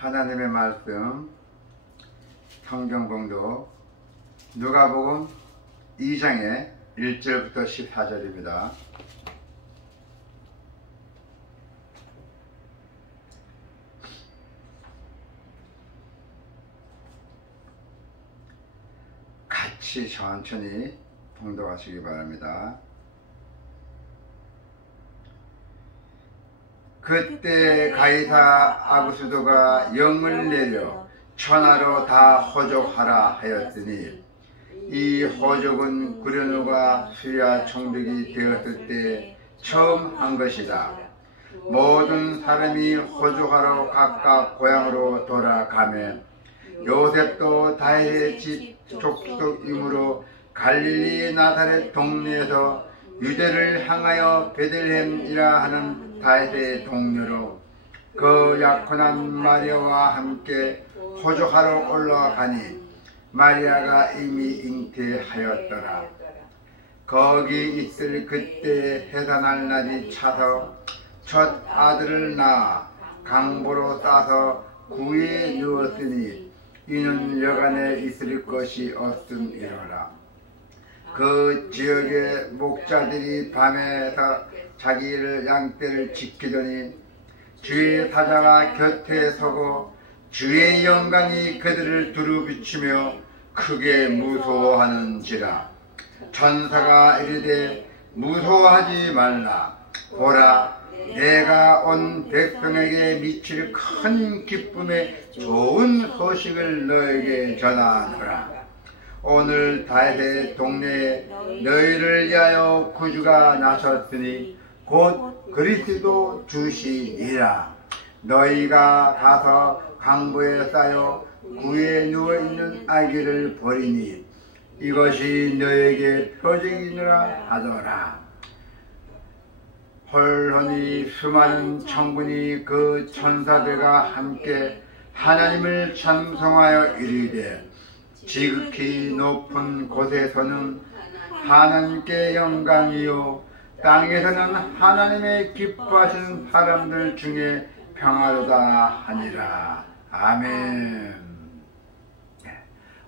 하나님의 말씀 성경 봉독 누가복음 2장의 1절부터 14절입니다. 같이 천천히 봉독하시기 바랍니다. 그때 가이사 아구스도가 영을 내려 천하로 다 호족하라 하였으니 이 호족은 구련호가 수야 총독이 되었을 때 처음 한 것이다. 모든 사람이 호족하러 각각 고향으로 돌아가며 요셉도 다윗의 집 족속이므로 갈릴리 나사렛 동네에서 유대를 향하여 베들레헴이라 하는 다윗의 동료로 그 약혼한 마리아와 함께 호족하러 올라가니 마리아가 이미 잉태하였더라. 거기 있을 그때 해산할 날이 차서 첫 아들을 낳아 강보로 싸서 구에 누웠으니 이는 여간에 있을 것이 없음이로라. 그 지역의 목자들이 밤에서 자기를 양떼를 지키더니 주의 사자가 곁에 서고 주의 영광이 그들을 두루 비추며 크게 무서워하는지라. 천사가 이르되 무서워하지 말라. 보라, 내가 온 백성에게 미칠 큰 기쁨의 좋은 소식을 너에게 전하노라. 오늘 다윗의 동네에 너희를 위하여 구주가 나셨으니 곧 그리스도 주시니라. 너희가 가서 강보에 쌓여 구에 누워있는 아기를 보리니 이것이 너에게 표징이니라 하더라. 홀로니 수많은 천군이 그 천사들과 함께 하나님을 찬송하여 이르되 지극히 높은 곳에서는 하나님께 영광이요 땅에서는 하나님의 기뻐하시는 사람들 중에 평화로다 하니라. 아멘.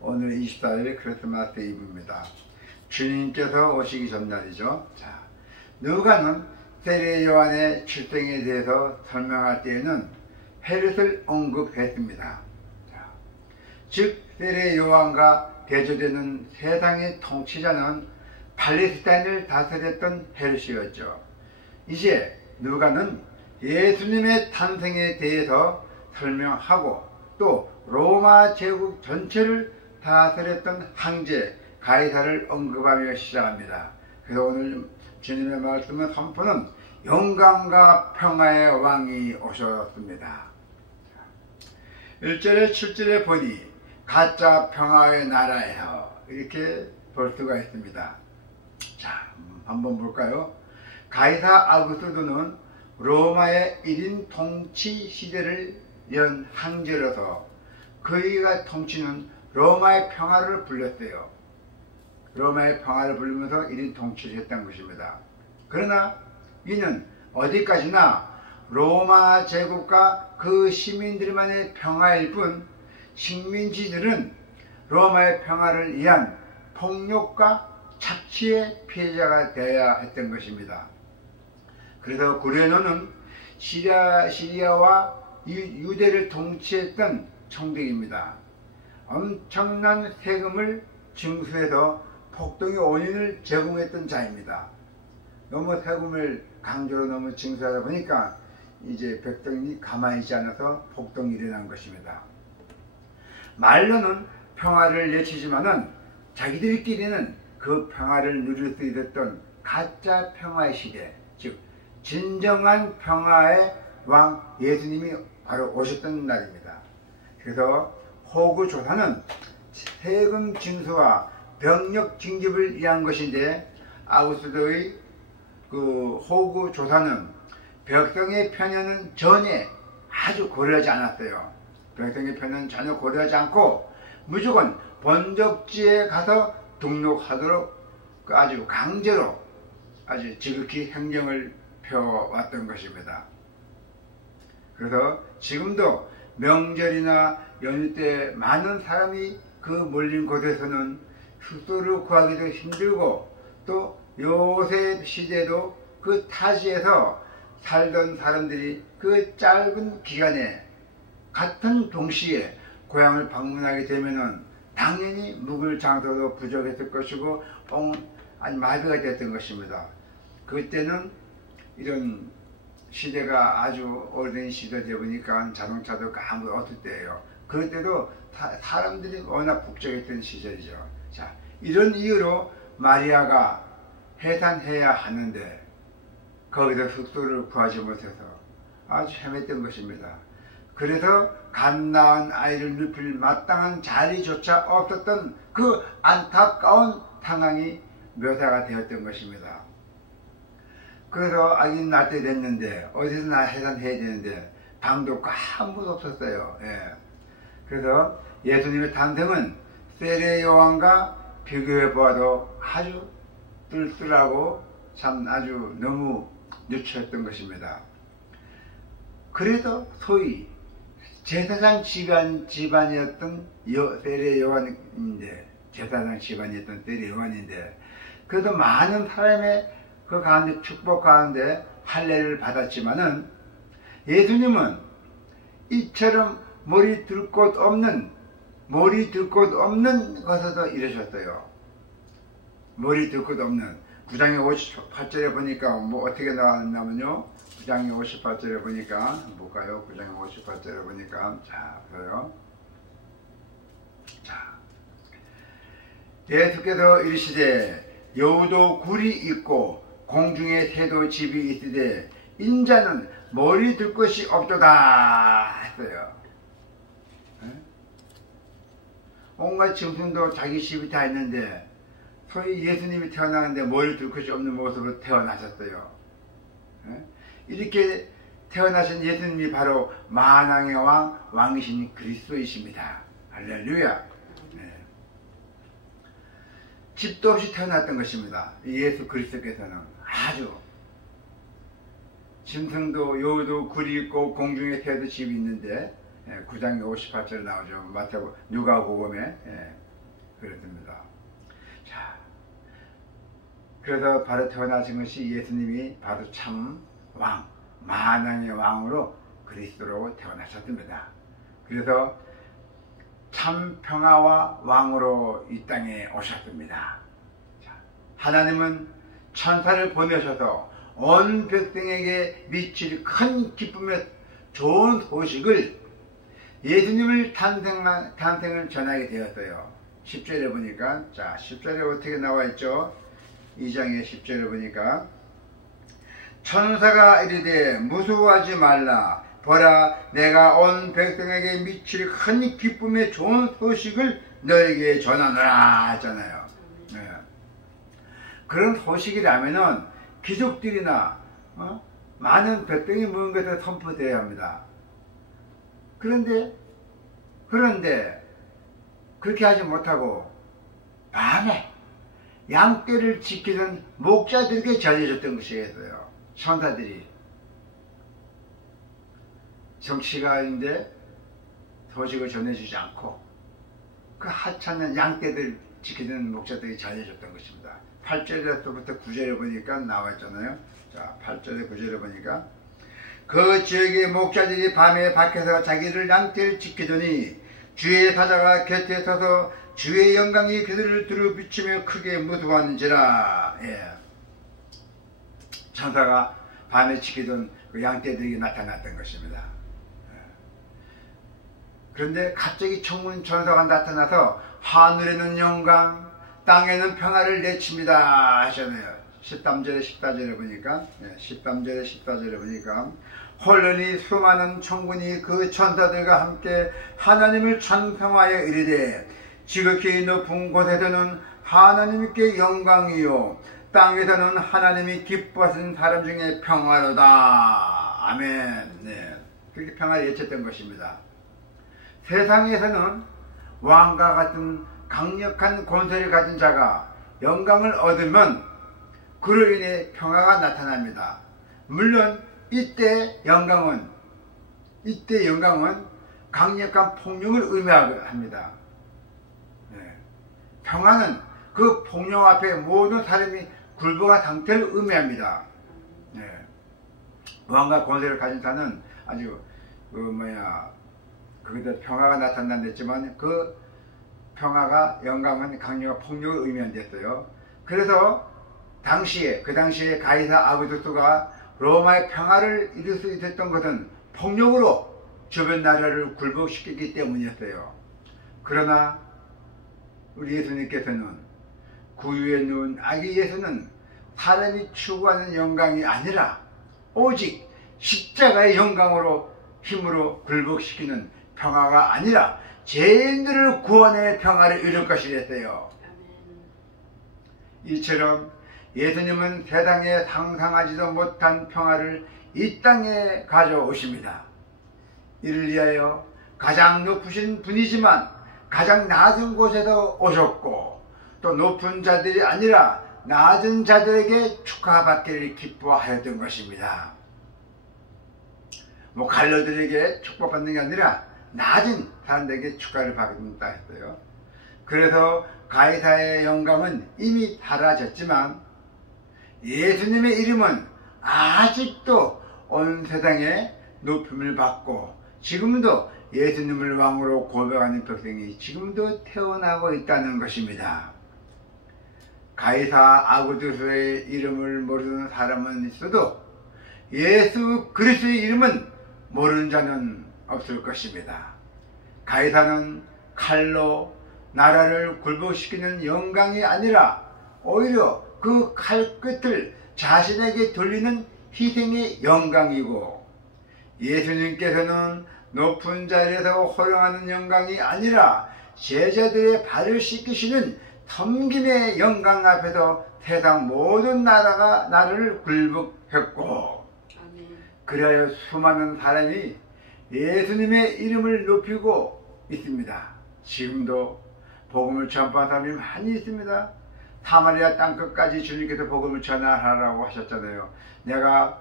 오늘 24일 크리스마스 이브입니다. 주님께서 오시기 전날이죠. 자, 누가는 세례 요한의 출생에 대해서 설명할 때에는 헤롯을 언급했습니다. 자, 즉 세례 요한과 대조되는 세상의 통치자는 팔레스타인을 다스렸던 헤롯이었죠. 이제 누가는 예수님의 탄생에 대해서 설명하고 또 로마 제국 전체를 다스렸던 황제 가이사를 언급하며 시작합니다. 그래서 오늘 주님의 말씀의 선포는 영광과 평화의 왕이 오셨습니다. 1절에 7절에 보니 가짜 평화의 나라예요. 이렇게 볼 수가 있습니다. 자, 한번 볼까요? 가이사 아구스도는 로마의 1인 통치 시대를 연 황제로서 그이가 통치는 로마의 평화를 불렀어요. 로마의 평화를 부르면서 1인 통치를 했던 것입니다. 그러나 이는 어디까지나 로마 제국과 그 시민들만의 평화일 뿐 식민지들은 로마의 평화를 위한 폭력과 착취의 피해자가 되어야 했던 것입니다. 그래서 구레노는 시리아와 유대를 통치했던 총독입니다. 엄청난 세금을 징수해서 폭동의 원인을 제공했던 자입니다. 너무 세금을 강제로 너무 징수하다 보니까 이제 백성이 가만히 있지 않아서 폭동이 일어난 것입니다. 말로는 평화를 외치지만은 자기들끼리는 그 평화를 누릴 수 있었던 가짜 평화의 시대, 즉 진정한 평화의 왕 예수님이 바로 오셨던 날입니다. 그래서 호구 조사는 세금 징수와 병력 징집을 위한 것인데 아구스도의 그 호구 조사는 백성의 편에는 전혀 아주 고려하지 않았어요. 백성의 편은 전혀 고려하지 않고 무조건 본적지에 가서 등록하도록 아주 강제로 아주 지극히 행정을 펴왔던 것입니다. 그래서 지금도 명절이나 연휴 때 많은 사람이 그 몰린 곳에서는 숙소를 구하기도 힘들고, 또 요새 시대도 그 타지에서 살던 사람들이 그 짧은 기간에 같은 동시에 고향을 방문하게 되면은 당연히 묵을 장소도 부족했을 것이고 마비가 됐던 것입니다. 그때는 이런 시대가 아주 오래된 시대다 보니까 자동차도 아무도 없을 때예요. 그럴 때도 사람들이 워낙 북적했던 시절이죠. 자, 이런 이유로 마리아가 해산해야 하는데 거기서 숙소를 구하지 못해서 아주 헤맸던 것입니다. 그래서 갓 낳은 아이를 눕힐 마땅한 자리조차 없었던 그 안타까운 상황이 묘사가 되었던 것입니다. 그래서 아기 낳을 때 됐는데 어디서 해산해야 되는데 방도 아무도 없었어요. 예. 그래서 예수님의 탄생은 세례 요한과 비교해 보아도 아주 뜰뜰하고 참 아주 너무 유치했던 것입니다. 그래도 소위 제사장 집안이었던 세례 요한인데, 제사장 집안이었던 세례 요한인데, 그래도 많은 사람의 그 가운데 축복 가운데 할례를 받았지만은 예수님은 이처럼 머리 들 곳 없는 것에서 이러셨어요. 머리 들 곳 없는 9장의 58절에 보니까 뭐 어떻게 나왔냐면요, 9장의 58절에 보니까 한번 볼까요? 9장의 58절에 보니까 자, 그래요. 자, 예수께서 이르시되 여우도 굴이 있고 공중에 새도 집이 있으되 인자는 머리 들 것이 없도다 했어요. 온갖 짐승도 자기 집이 다 있는데 소위 예수님이 태어나는데 머리 들 것이 없는 모습으로 태어나셨어요. 이렇게 태어나신 예수님이 바로 만왕의 왕이신 그리스도이십니다. 할렐루야. 네. 집도 없이 태어났던 것입니다. 예수 그리스도께서는 아주 짐승도 여우도 굴이 있고 공중에 새도 집이 있는데 9장 58절에 나오죠. 마태복음 누가복음에 그렇습니다. 자, 그래서 바로 태어나신 것이 예수님이 바로 참 왕, 만왕의 왕으로 그리스도로 태어나셨습니다. 그래서 참 평화와 왕으로 이 땅에 오셨습니다. 자, 하나님은 천사를 보내셔서 온 백성에게 미칠 큰 기쁨의 좋은 소식을 예수님을 탄생을 전하게 되었어요. 10절에 보니까, 자, 10절에 어떻게 나와 있죠? 2장의 10절에 보니까 천사가 이르되 무서워하지 말라. 보라, 내가 온 백성에게 미칠 큰 기쁨의 좋은 소식을 너에게 전하노라 하잖아요. 네. 그런 소식이라면은 귀족들이나 많은 백성이 모인 것을 선포되어야 합니다. 그런데 그렇게 하지 못하고 밤에 양떼를 지키던 목자들에게 전해졌던 것이었어요. 천사들이 정치가인데 소식을 전해주지 않고 그 하찮은 양떼들 지키던 목자들이 전해줬던 것입니다. 8절에서부터 9절에 보니까 나와있잖아요. 자, 8절에 9절에 보니까 그 지역의 목자들이 밤에 밖에서 자기를 양떼를 지키더니 주의 사자가 곁에 서서 주의 영광이 그들을 두루 비추며 크게 무서워하는지라. 예. 천사가 밤에 지키던 그 양떼들에게 나타났던 것입니다. 그런데 갑자기 천군 천사가 나타나서 하늘에는 영광, 땅에는 평화를 내칩니다 하셨네요. 13절에 14절에 보니까 13절에 14절에 보니까 홀로니 수많은 천군이 그 천사들과 함께 하나님을 찬송하여 이르되 지극히 높은 곳에서는 하나님께 영광이요 땅에서는 하나님이 기뻐하신 사람 중에 평화로다. 아멘. 네. 그렇게 평화를 외쳤던 것입니다. 세상에서는 왕과 같은 강력한 권세를 가진 자가 영광을 얻으면 그로 인해 평화가 나타납니다. 물론 이때 영광은 강력한 폭력을 의미합니다. 네. 평화는 그 폭력 앞에 모든 사람이 굴복한 상태를 의미합니다. 네. 왕과 권세를 가진 자는 아주 거기다 평화가 나타난댔지만 그 평화가 영광은 강력한 폭력을 의미한댔어요. 그래서 그 당시에 가이사 아구스토스가 로마의 평화를 이룰 수 있었던 것은 폭력으로 주변 나라를 굴복시키기 때문이었어요. 그러나 우리 예수님께서는 구유에 누운 아기 예수는 사람이 추구하는 영광이 아니라 오직 십자가의 영광으로 힘으로 굴복시키는 평화가 아니라 죄인들을 구원의 평화를 이룰 것이랬어요. 이처럼 예수님은 세상에 상상하지도 못한 평화를 이 땅에 가져오십니다. 이를 위하여 가장 높으신 분이지만 가장 낮은 곳에서 오셨고 또 높은 자들이 아니라 낮은 자들에게 축하받기를 기뻐하였던 것입니다. 갈로들에게 축복받는 게 아니라 낮은 사람들에게 축하를 받는다 했어요. 그래서 가이사의 영광은 이미 사라졌지만 예수님의 이름은 아직도 온 세상에 높임을 받고 지금도 예수님을 왕으로 고백하는 백성이 지금도 태어나고 있다는 것입니다. 가이사 아구스토스의 이름을 모르는 사람은 있어도 예수 그리스도의 이름은 모르는 자는 없을 것입니다. 가이사는 칼로 나라를 굴복시키는 영광이 아니라 오히려 그 칼 끝을 자신에게 돌리는 희생의 영광이고 예수님께서는 높은 자리에서 호령하는 영광이 아니라 제자들의 발을 씻기시는 섬김의 영광 앞에서 세상 모든 나라가 나를 굴복했고 그리하여 수많은 사람이 예수님의 이름을 높이고 있습니다. 지금도 복음을 전파하는 사람이 많이 있습니다. 사마리아 땅끝까지 주님께서 복음을 전하라고 하셨잖아요. 내가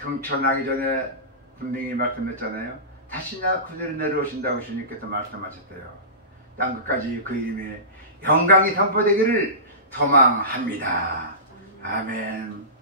승천하기 전에 분명히 말씀했잖아요. 다시 나 그대로 내려오신다고 주님께서 말씀하셨어요. 땅끝까지 그 이름의 영광이 선포되기를 소망합니다. 아멘.